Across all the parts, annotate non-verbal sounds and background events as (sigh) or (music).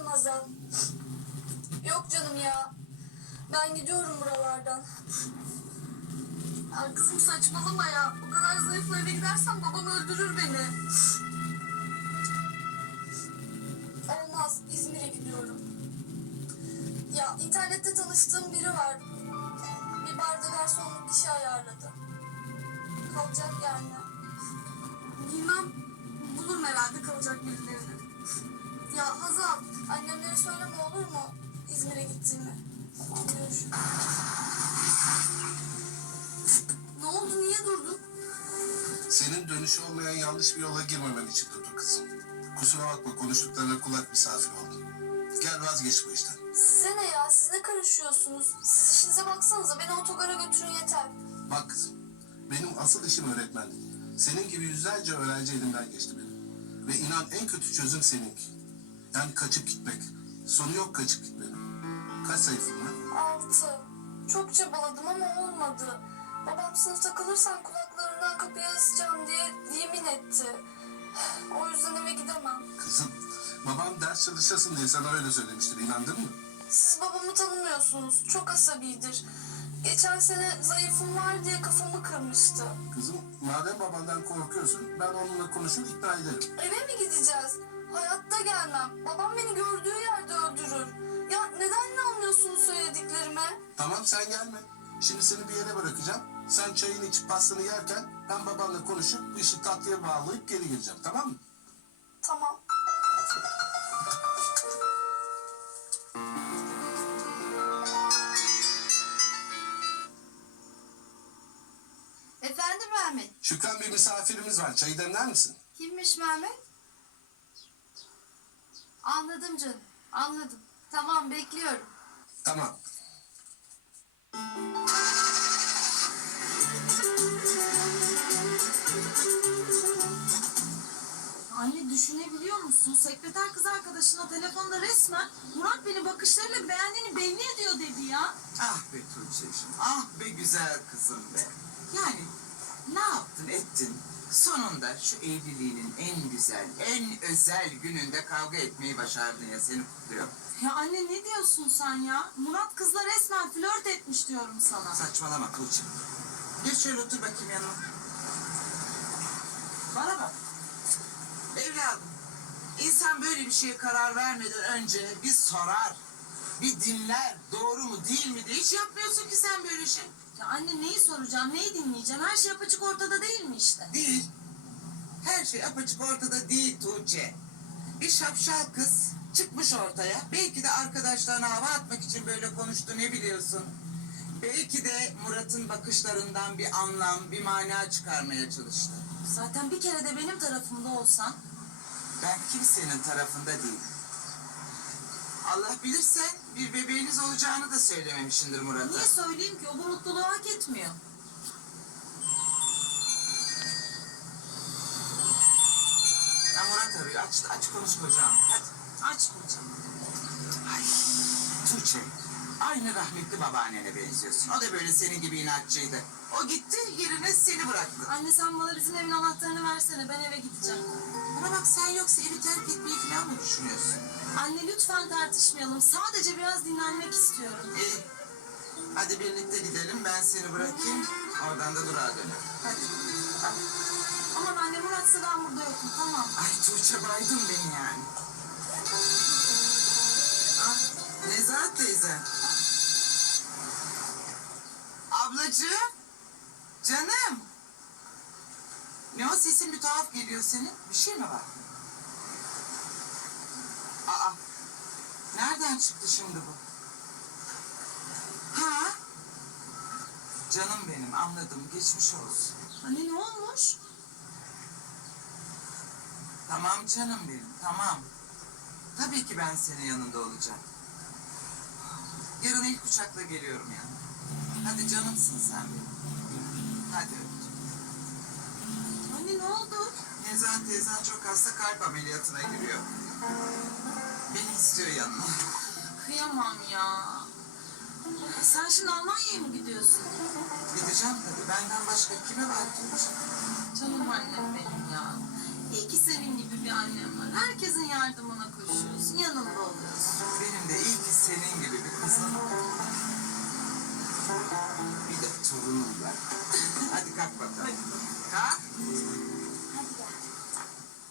Efendim Hazal. Yok canım ya. Ben gidiyorum buralardan. Ya kızım saçmalama ya. O kadar zayıfla eve gidersem babam öldürür beni. Olmaz. İzmir'e gidiyorum. Ya internette tanıştığım biri var. Bir barda garsonluk işi ayarladı. Kalacak yani. Bilmem. Bulurum herhalde kalacak birilerini. Ya Hazal, annemlere söyleme olur mu? İzmir'e gittiğimi. Tamam, görüşürüz. ne oldu, niye durdun? Senin dönüşü olmayan yanlış bir yola girmemen için durdu kızım. Kusura bakma konuştuklarına kulak misafir oldum. Gel vazgeç bu işten. Size ne ya, siz ne karışıyorsunuz? Siz işinize baksanıza, beni otogara götürün yeter. Bak kızım, benim asıl işim öğretmenlik. Senin gibi yüzlerce öğrenci elimden geçti benim. Ve inan en kötü çözüm seninki. Yani kaçıp gitmek. Sonu yok kaçıp gitmenin. Kaç sayfın var? Altı. Çok çabaladım ama olmadı. Babam sınıfta kalırsan kulaklarından kapıyı asacağım diye yemin etti. O yüzden eve gidemem. Kızım, babam ders çalışasın diye sana öyle söylemiştir. İnandın mı? Siz babamı tanımıyorsunuz. Çok asabidir. Geçen sene zayıfım var diye kafamı kırmıştı. Kızım, madem babandan korkuyorsun, ben onunla konuşur ikna ederim. Eve mi gideceğiz? Hayatta gelmem. Babam beni gördüğü yerde öldürür. Ya neden ne anlıyorsunuz söylediklerime? Tamam sen gelme. Şimdi seni bir yere bırakacağım. Sen çayını içip pastanı yerken ben babanla konuşup bu işi tatlıya bağlayıp geri geleceğim tamam mı? Tamam. Efendim Mehmet. Şükran bir misafirimiz var. Çayı demler misin? Kimmiş Mehmet? Anladım canım. Anladım. Tamam bekliyorum. Tamam. Anne düşünebiliyor musun? Sekreter kız arkadaşına telefonda resmen Murat beni bakışlarıyla beğendiğini belli ediyor dedi ya. Ah be Tuğçe'cim, ah be güzel kızım be. Yani ne yaptın ettin? Sonunda şu evliliğinin en güzel, en özel gününde kavga etmeyi başardın ya seni kutluyorum. Ya anne ne diyorsun sen ya? Murat kızla resmen flört etmiş diyorum sana. Saçmalama Tuğçe. Geç şöyle otur bakayım yanıma. Bana bak. Evladım, insan böyle bir şeye karar vermeden önce bir sorar, bir dinler, doğru mu değil mi diye hiç yapmıyorsun ki sen böyle şey. Ya anne neyi soracağım, neyi dinleyeceğim? Her şey apaçık ortada değil mi işte? Değil. Her şey apaçık ortada değil Tuğçe. Bir şapşal kız çıkmış ortaya. Belki de arkadaşlarına hava atmak için böyle konuştu ne biliyorsun. Belki de Murat'ın bakışlarından bir anlam, bir mana çıkarmaya çalıştı. Zaten bir kere de benim tarafımda olsan. Ben kimsenin tarafında değilim. Allah bilirse bir bebeğiniz olacağını da söylememişindir Murat'a. Niye söyleyeyim ki o bu mutluluğu hak etmiyor. Ya Murat arıyor. Aç, aç konuş kocam. Hadi. Aç kocam. Ay Tuğçe. Aynı rahmetli babaannene benziyorsun. O da böyle senin gibi inatçıydı. O gitti yerine seni bıraktı. Anne sen bana bizim evin anahtarını versene ben eve gideceğim. Bana bak sen yoksa evi terk etmeyi falan mı düşünüyorsun? Anne lütfen tartışmayalım. Sadece biraz dinlenmek istiyorum. İyi. Hadi birlikte gidelim ben seni bırakayım. Oradan da durağa dönelim. Hadi. Hadi. Aman anne Murat'sa ben burada yokum tamam. Ay Tuğçe baydın beni yani. Ah, Nezahat teyze. Ablacığım. Canım. Ne o sesin bir tuhaf geliyor senin? Bir şey mi var? Aa. Nereden çıktı şimdi bu? Ha? Canım benim anladım. Geçmiş olsun. Anne ne olmuş? Tamam canım benim, tamam. Tabii ki ben senin yanında olacağım. Yarın ilk uçakla geliyorum ya. Hadi canımsın sen benim. Hadi öptüm. Anne ne oldu? Nezan teyzen çok hasta kalp ameliyatına giriyor. Beni istiyor yanına. Kıyamam ya. Sen şimdi Almanya'ya mı gidiyorsun? Gideceğim tabii. Benden başka kime Tuğçe? Canım annem benim ya. İyi ki senin gibi bir annem var? Herkesin yardımına koşuyorsun. Yanında oluyorsun. Benim de iyi ki senin gibi bir kızım. Bir de torunum var. Hadi kalk bakalım. Kalk.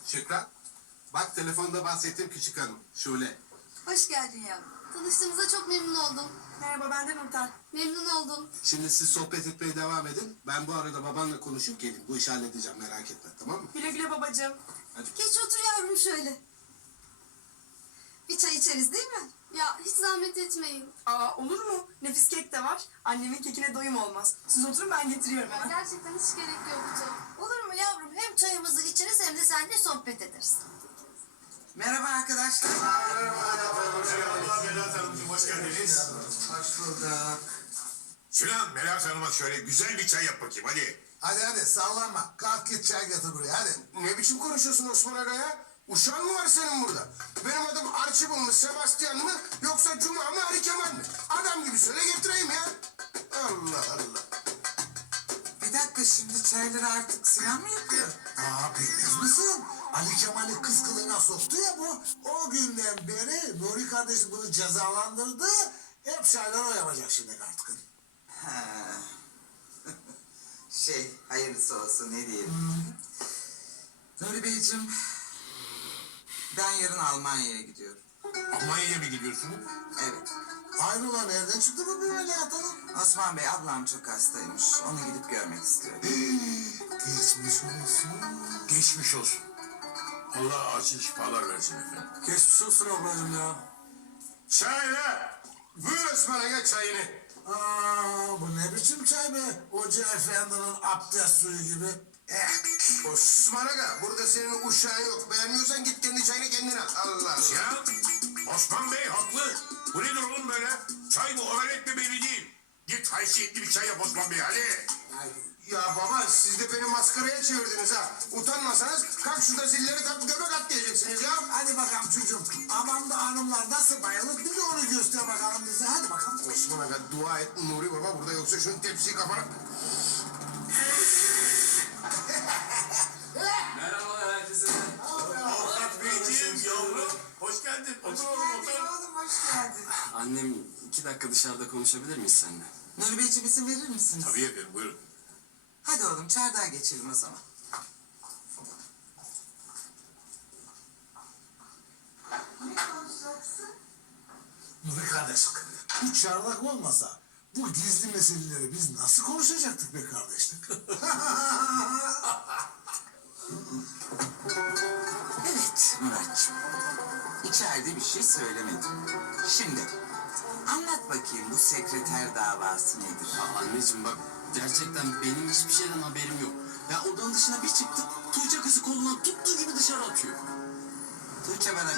Şükran. Bak telefonda bahsettiğim küçük hanım. Şule. Hoş geldin yavrum. Tanıştığımıza çok memnun oldum. Merhaba ben de Nurten. Memnun oldum. Şimdi siz sohbet etmeye devam edin. Ben bu arada babanla konuşup gelin. Bu işi halledeceğim merak etme tamam mı? Güle güle babacığım. Geç otur yavrum şöyle. Bir çay içeriz değil mi? Ya hiç zahmet etmeyin. Aa olur mu? Nefis kek de var. Annemin kekine doyum olmaz. Siz oturun ben getiriyorum hemen. Gerçekten hiç gerek yoktu. Olur mu yavrum? Hem çayımızı içeriz hem de seninle sohbet ederiz. Merhaba arkadaşlar. Melahat Hanımcığım hoş geldiniz. Hoş bulduk. Şulan Melahat Hanım'a şöyle güzel bir çay yap bakayım hadi. Hadi hadi sallanma. Kalk git çay getir buraya hadi. Ne biçim konuşuyorsun Osman Aga ya? Uşağın mı var senin burada? Benim adım Archibald mı, Sebastian mı, yoksa Cuma mı, Ali Kemal mi? Adam gibi söyle getireyim ya. Allah Allah. Bir dakika şimdi çayları artık Sinan mı yapıyor? Aa bilmez misin? Ali Kemal'i kız kılığına soktu ya bu. O günden beri Nuri kardeşim bunu cezalandırdı. Hep şeyler o yapacak şimdi artık. Ha. (laughs) şey hayırlısı olsun ne diyelim. Nuri Beyciğim ben yarın Almanya'ya gidiyorum. Almanya'ya mı gidiyorsun? Evet. Hayrola nereden çıktı bu bir Melahat Hanım? Osman Bey ablam çok hastaymış. Onu gidip görmek istiyorum. (gasps) Geçmiş olsun. Geçmiş olsun. Allah acil şifalar versin efendim. Geçmiş olsun ablacığım ya. Çayla. Buyur Osman Aga çayını. Aa bu ne biçim çay be? Hoca efendinin abdest suyu gibi. Eh. Osman Aga burada senin uşağın yok. Beğenmiyorsan git kendi çayını kendin al. Allah Allah. Ya Osman Bey haklı. Bu nedir oğlum böyle? Çay mı oralet mi belli değil. Git haysiyetli bir çay yap Osman Bey hadi. Ya baba siz de beni maskaraya çevirdiniz ha. Utanmasanız kalk şurada zilleri tak göbek at diyeceksiniz ya. Hadi bakalım çocuğum. Aman da hanımlar nasıl bayılır bir de onu göster bakalım bize. Hadi bakalım. Osman Aga dua et Nuri Baba burada yoksa şunun tepsiyi (laughs) kafana... Avukat Beyciğim yavrum. Hoş geldin. Otur oğlum otur. Oğlum hoş geldin. Annem iki dakika dışarıda konuşabilir miyiz seninle? Nuri Beyciğim izin verir misiniz? Tabii efendim buyurun. Hadi oğlum çardağa geçelim o zaman. Nuri kardeşim, bu çardak olmasa bu gizli meseleleri biz nasıl konuşacaktık be kardeşlik? (laughs) Evet Muratçım. İçeride bir şey söylemedim. Şimdi anlat bakayım bu sekreter davası nedir? Aa, anneciğim bak gerçekten benim hiçbir şeyden haberim yok. Ya odanın dışına bir çıktım Tuğçe kızı kolundan tuttuğu gibi dışarı atıyor. Tuğçe bana